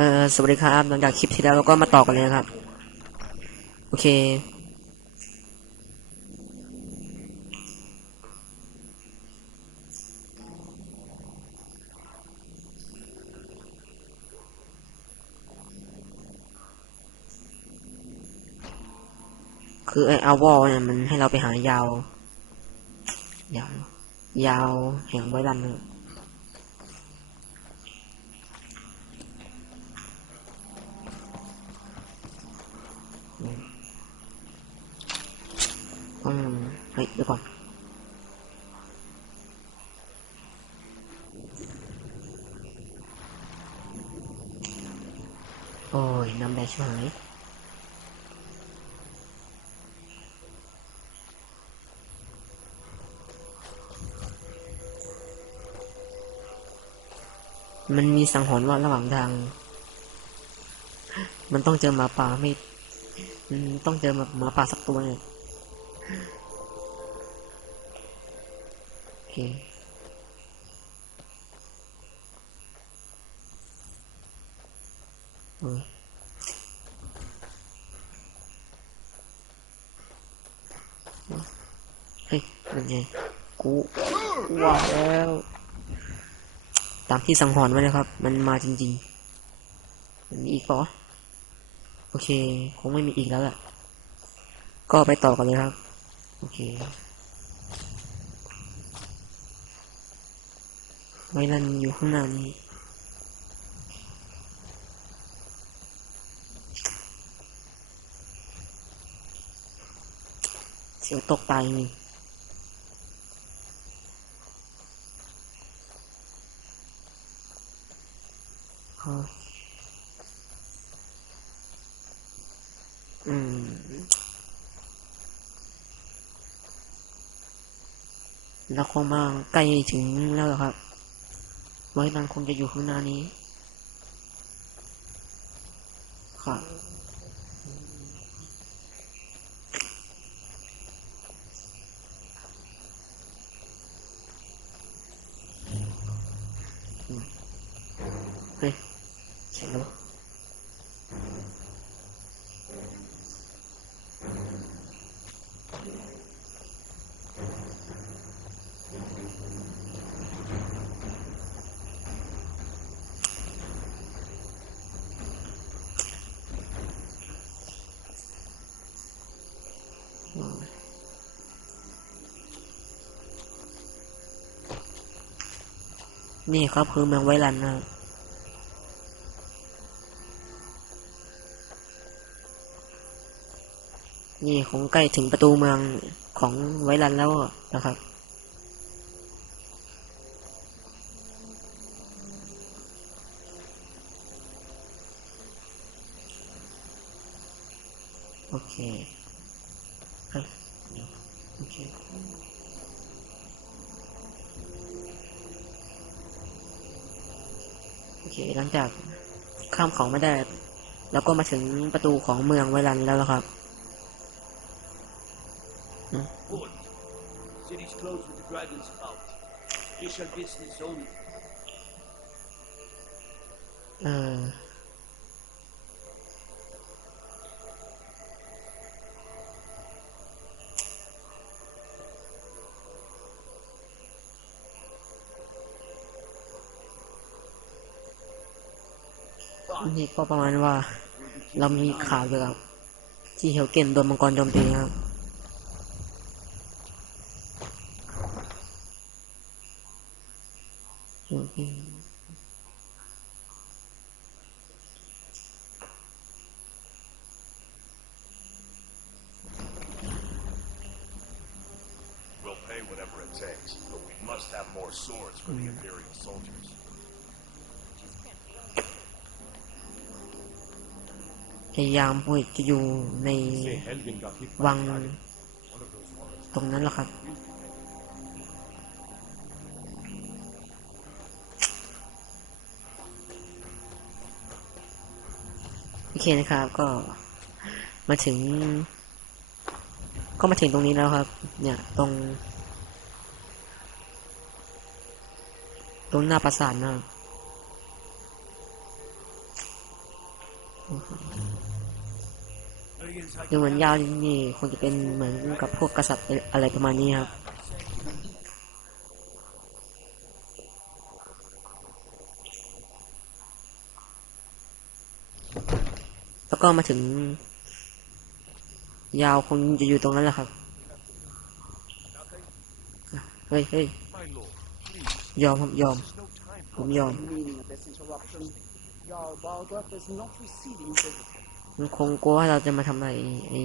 เออสวัสดีครับ หลังจากคลิปที่แล้วเราก็มาต่อกันเลยนะครับ โอเค คือไออาวอลเนี่ยมันให้เราไปหายาว ยาว ยาวแห่งไว้ดันเลย อืมเฮ้ยเดี๋ยวก่อนโอ้ยน้ำแดงชิบหายมันมีสังหรณ์ว่าระหว่างทาง มันต้องเจอหมาป่าไม่ ต้องเจอหมาหมาป่าสักตัวเนี่ยโอเคเฮ้ยเป็นไง กูว่าแล้ว ตามที่สังหรณ์ไว้นะครับ มันมาจริงๆมันมีอีกปะ โอเค คงไม่มีอีกแล้วแหละก็ไปต่อกันเลยครับ โอเค ไว้นันอยู่ข้างหน้านี้เสียวตกตายนี่อ๋อ อืมแล้วคงมาใกล้ถึงแล้วครับ ไว้นันคงจะอยู่ข้างหน้านี้ครับอืมเฮ้ยเสียงแล้ว นี่ครับคือเมืองไวรันนะครับนี่คงใกล้ถึงประตูเมืองของไวรันแล้วนะครับ โอเคเฮ้ยเดี๋ยวโอเค โอเคหลังจากข้ามของมาได้เราก็มาถึงประตูของเมืองไวรันแล้วครับเออ นี่ก็ประมาณว่า เรามีข่าวเกี่ยวกับที่เฮลเกนโดนมังกรโจมตีนะครับอืม We'll pay whatever it takes, but we must have more swords for the Imperial soldiers. พ ยายามพูดจะอยู่ในวังตรงนั้นแหละครับ โอเคนะครับ ก็มาถึง ก็มาถึงตรงนี้แล้วครับ เนี่ยตรง ตรงหน้าปราสาทนะ ดูเหมือนยาวนี่คงจะเป็นเหมือนกับพวกกษัตริย์อะไรประมาณนี้ครับแล้วก็มาถึง ยาวคงจะอยู่ตรงนั้นแหละครับเฮ้ยเฮ้ยยอมครับยอม ผมยอม มันคงกลัวว่าเราจะมาทำอะไรไ